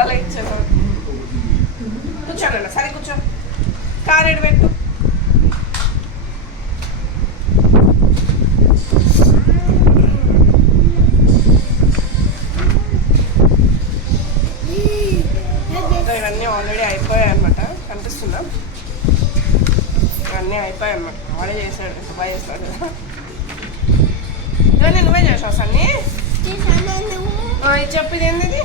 అలా ఇచ్చాను. కూర్చోండి సరే కూర్చో. కారేడు పెట్టు. ఇవన్నీ ఆల్రెడీ అయిపోయాయి అనమాట. కనిపిస్తుందా? ఇవన్నీ అయిపోయాయి అనమాట. వాడే చేశాడు, బాగా చేస్తాడు కదా. ఇవన్నీ నువ్వే చేసావు సన్ని. ఇది చెప్పు, ఇది ఏంది?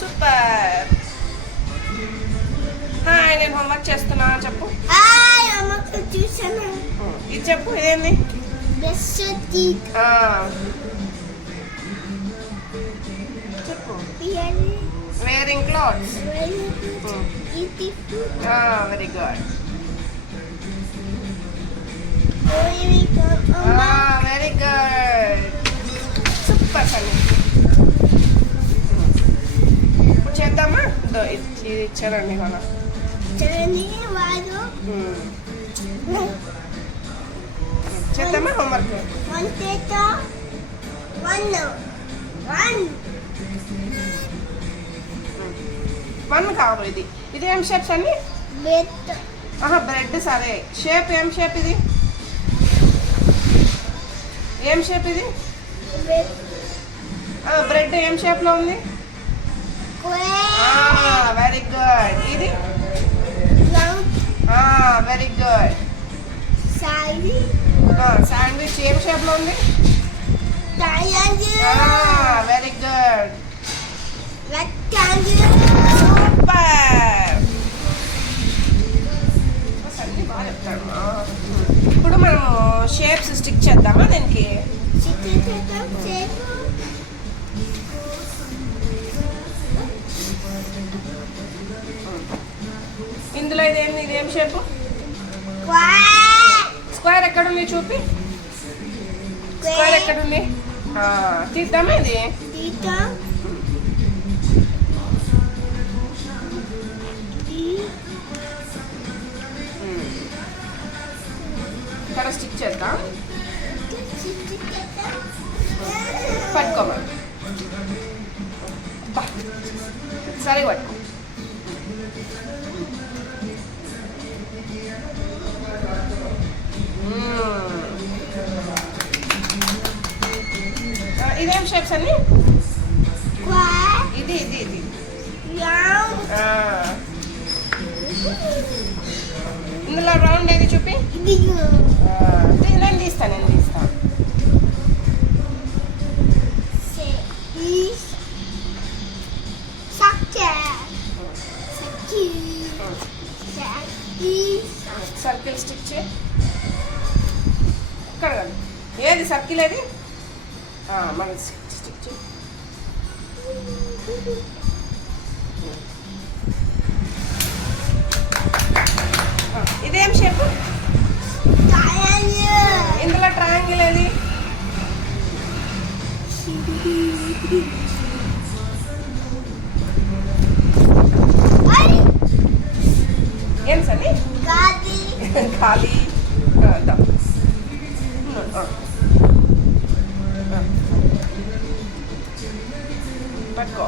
సూపర్. హాయ్, నేను హోంవర్క్ చేస్తున్నా చెప్పు. ఇది చెప్పు, ఇదేంది? చెప్పు. Wearing clothes. Eating food. Very good. Very good. Super Sunny. ఇప్పుడు చేద్దామా? ఇది ఇచ్చారండి కొన. చేద్దామా హోంవర్క్? వన్ కావాలి. ఇది ఇది ఏం షేప్స్ అండి? బ్రెడ్. సరే, షేప్ ఏం షేప్ ఇది? ఏం షేప్ ఇది? బ్రెడ్ ఏం షేప్ లో ఉంది? Very good. ఇది వెరీ గుడ్. శాండ్విచ్ ఏం షేప్ లో ఉంది? Very good. సూపర్. అన్ని బాగా చెప్తాడు. ఇప్పుడు మనం షేప్స్ స్టిక్ చేద్దామా దీనికి? ఇందులో ఇదేంది? ఇదేం షేపు? స్క్వేర్ ఎక్కడుంది చూపి. స్క్వేర్ ఎక్కడుంది? తీద్దామా ఇది? ఇక్కడ స్టిక్ చేద్దాం. పట్టుకోమా. సరే పట్టుకో. ఇదేం షేప్స్ అన్ని? ఇది ఇది ఇది ఇందులో రౌండ్ ఏది చూపి. నేను తీస్తాను. సర్కిల్ స్టిక్ చే. ఇక్కడ కాదు, ఏది సర్కిల్ ఏది? మన స్టిక్ చే. ఇదేం షేప్? ఇందులో ట్రయాంగిల్ ఏది? ఏం సన్ని? ఖాళీ. పట్టుకో.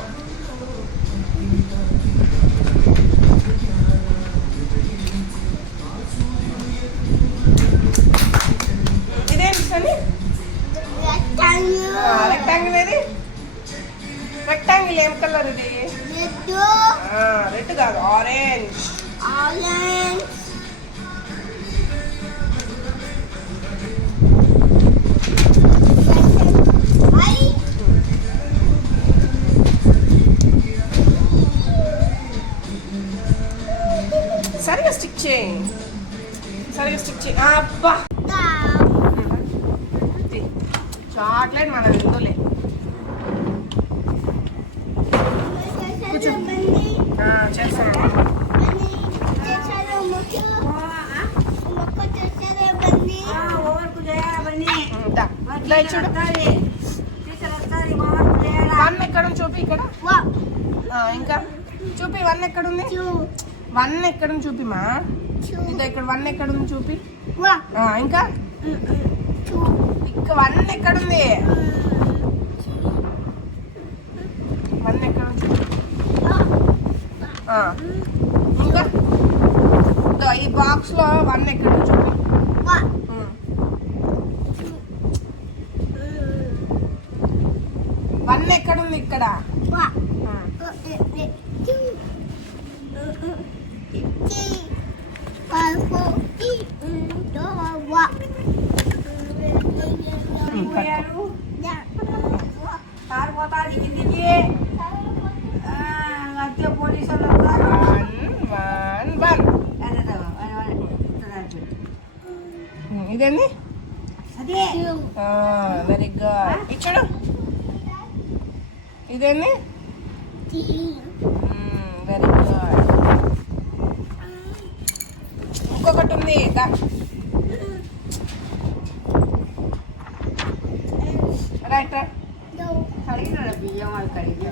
ఇదేంటి సన్ని? రెక్టాంగిల్ ఏది? రెక్టాంగిల్ ఏం కలర్ ఇది? రెడ్ కాదు, ఆరెంజ్. సరిగా స్టిక్ చేయి. అబ్బా, చాక్లెట్ మన ఎందులే. చేస్తాను. చూడు వన్ ఎక్కడ చూపి. ఇక్కడ ఇంకా చూపి 1 ఎక్కడుంది? 1 ఎక్కడుంది చూపిమా. ఇదో ఇక్కడ 1 ఎక్కడుంది చూపి. ఇంకా ఇక్కడ 1 ఎక్కడుంది? 1 ఎక్కడుంది చూపి. ఇంకా ఇదో ఈ బాక్స్ లో 1 ఎక్కడుంది చూపి. 1 ఎక్కడుంది ఇక్కడ? ఇదేంది? Very good. ఇచ్చాడు. ఇదేంది? Very good. ఇంకొకటి ఉంది. Right right. బియ్యం కడిగి